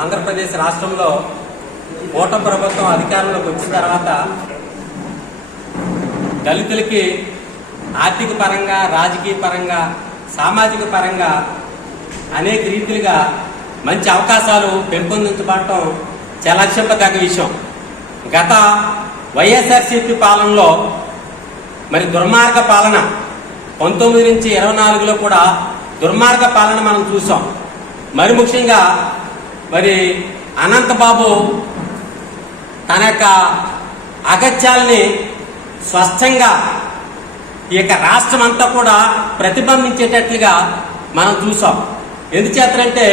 ఆంధ్రప్రదేశ్ రాష్ట్రంలో కూటమి ప్రభుత్వం అధికారంలోకి వచ్చిన తర్వాత దళితులకి ఆర్థిక పరంగా, రాజకీయ పరంగా, సామాజిక పరంగా అనేక రీతిలుగా మంచి అవకాశాలు పెంపొందించబడటం చాలా లక్ష్యంపదగ్గ విషయం. గత వైఎస్ఆర్సీపీ పాలనలో మరి దుర్మార్గ పాలన 19 నుంచి 24లో కూడా దుర్మార్గ పాలన మనం చూసాం. మరి ముఖ్యంగా మరి అనంతబాబు తన యొక్క అగత్యాల్ని స్పష్టంగా ఈ యొక్క రాష్ట్రం అంతా కూడా ప్రతిబింబించేటట్లుగా మనం చూసాం. ఎందుచేతంటే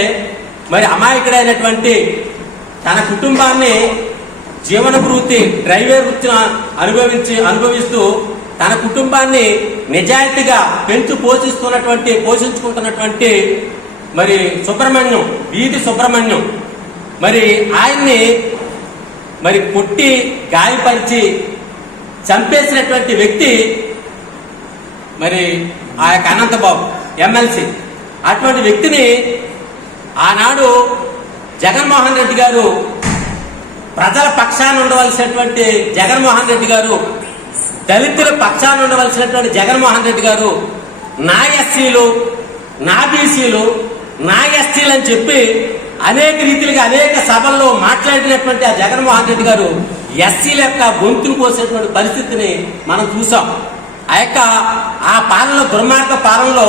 మరి అమాయకుడైనటువంటి తన కుటుంబాన్ని జీవనభృతి డ్రైవర్ వృత్తిని అనుభవిస్తూ తన కుటుంబాన్ని నిజాయితీగా పోషించుకుంటున్నటువంటి మరి సుబ్రహ్మణ్యం, వీధి సుబ్రహ్మణ్యం, మరి ఆయన్ని మరి కొట్టి గాయపరిచి చంపేసినటువంటి వ్యక్తి మరి ఆ యొక్క అనంతబాబు ఎమ్మెల్సీ. అటువంటి వ్యక్తిని ఆనాడు జగన్మోహన్ రెడ్డి గారు, ప్రజల పక్షాన ఉండవలసినటువంటి జగన్మోహన్ రెడ్డి గారు, దళితుల పక్షాన ఉండవలసినటువంటి జగన్మోహన్ రెడ్డి గారు నా ఎస్సీలు, నా బీసీలు, నా ఎస్టీలు అని చెప్పి అనేక రీతిలుగా అనేక సభల్లో మాట్లాడినటువంటి ఆ జగన్మోహన్ రెడ్డి గారు ఎస్సీల యొక్క గొంతును కోసేటువంటి పరిస్థితిని మనం చూసాం. ఆ పాలనలో, దుర్మార్గ పాలనలో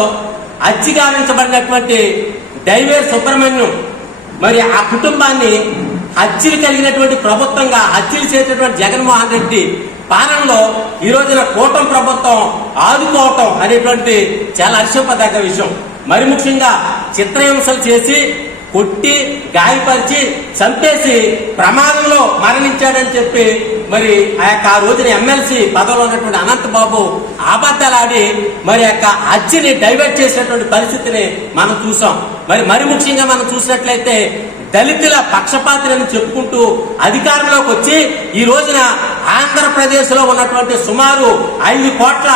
హత్యగావించబడినటువంటి డైవేర్ సుబ్రహ్మణ్యం మరి ఆ కుటుంబాన్ని హత్యలు కలిగినటువంటి ప్రభుత్వంగా హత్యలు చేసేటువంటి జగన్మోహన్ రెడ్డి పాలనలో ఈ రోజున కూటమి ప్రభుత్వం ఆదుకోవటం అనేటువంటి చాలా హర్షింపదగ్గ విషయం. మరి ముఖ్యంగా చిత్రహింసలు చేసి కొట్టి గాయపరిచి చంపేసి ప్రమాదంలో మరణించాడని చెప్పి మరి ఆ రోజున ఎమ్మెల్సీ పదవిలో ఉన్నటువంటి అనంతబాబు అబద్ధాలాడి మరి హత్యని డైవర్ట్ చేసినటువంటి పరిస్థితిని మనం చూసాం. మరి ముఖ్యంగా మనం చూసినట్లయితే దళితుల పక్షపాతులను చెప్పుకుంటూ అధికారంలోకి వచ్చి ఈ రోజున ఆంధ్రప్రదేశ్ లో ఉన్నటువంటి సుమారు 5 కోట్ల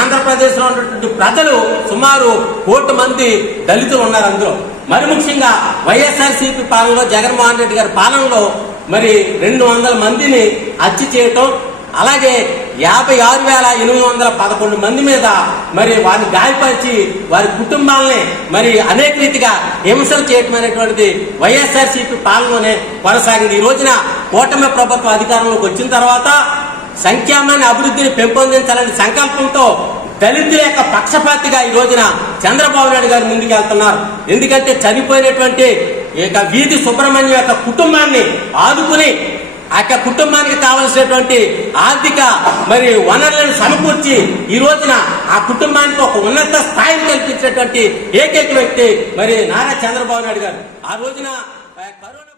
ఆంధ్రప్రదేశ్ లో ఉన్నటువంటి ప్రజలు సుమారు 1 కోటి మంది దళితులు ఉన్నారు అందులో. మరి ముఖ్యంగా వైఎస్ఆర్సీపీ పాలనలో, జగన్మోహన్ రెడ్డి గారి పాలనలో మరి 200 మందిని హత్య చేయటం, అలాగే 56,811 మంది మీద మరి వారిని గాయపరిచి వారి కుటుంబాలని మరి అనేక రీతిగా హింసలు చేయటం అనేటువంటిది వైఎస్ఆర్సీపీ పాలనలోనే కొనసాగింది. ఈ రోజున కూటమి ప్రభుత్వం అధికారంలోకి వచ్చిన తర్వాత సంక్షేమాన్ని, అభివృద్ధిని పెంపొందించాలనే సంకల్పంతో దళితుల యొక్క పక్షపాతిగా ఈ రోజున చంద్రబాబు నాయుడు గారు ముందుకు వెళ్తున్నారు. ఎందుకంటే చనిపోయినటువంటి వీధి సుబ్రహ్మణ్యం యొక్క కుటుంబాన్ని ఆదుకుని ఆ కుటుంబానికి కావలసినటువంటి ఆర్థిక మరి వనరులను సమకూర్చి ఈ రోజున ఆ కుటుంబానికి ఒక ఉన్నత స్థాయిని కల్పించినటువంటి ఏకైక వ్యక్తి మరి నారా చంద్రబాబు నాయుడు గారు. ఆ రోజున కరోనా